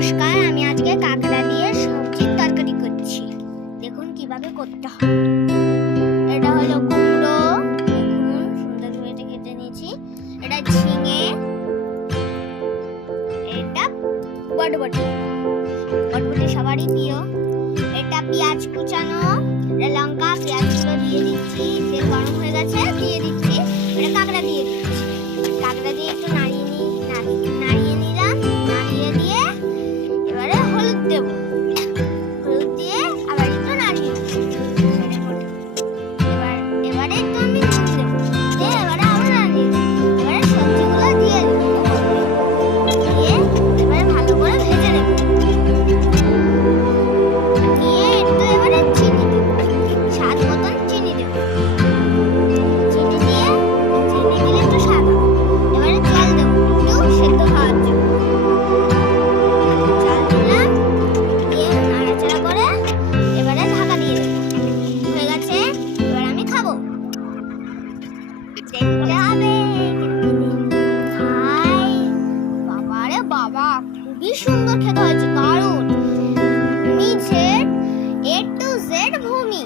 নমস্কার, আমি আজকে কাঁকড়া দিয়ে সবজির তরকারি করছি। দেখুন কিভাবে করতে হয়। এটা হলো কুমড়ো, দেখুন সুন্দর করে কেটে নিয়েছি। এটা ঝিঙে, এটা বটবটি, বটবটি সবারই প্রিয়। এটা পেঁয়াজ কুচানো, এটা লঙ্কা পেঁয়াজগুলো দিয়ে দিচ্ছি। তেল গরম হয়ে গেছে, দিয়ে দিচ্ছি। এটা কাঁকড়া দিয়ে দিচ্ছি। কাঁকড়া দিয়ে একটু নাড়িয়ে নিলাম। নাড়িয়ে দিয়ে এবারে হলুদ দেবো। হলুদ দিয়ে আবার একটু নাড়িয়ে এবারে একটু আমি নুন দেবো। দিয়ে এবারে আবার নাড়িয়ে এবারে সবজিগুলো দিয়ে দেবো। দিয়ে এবারে ভালো করে ভেজে নেবো। দিয়ে একটু এবারে চিনি দেবো, স্বাদ মতন চিনি দেবো। চিনি দিলে একটু স্বাদ হবে। এবারে জল দেবো একটু সেদ্ধ হওয়ার জন্য। জল দিলাম, দিয়ে নাড়াচাড়া করে এবারে ঢাকা দিয়ে দেবো। হয়ে গেছে, এবার আমি খাবো। দেখতে হবে খাই। বাবারে বাবা, খুবই সুন্দর খেতে হয়েছে, দারুণ। ভূমি Z A to Z ভূমি।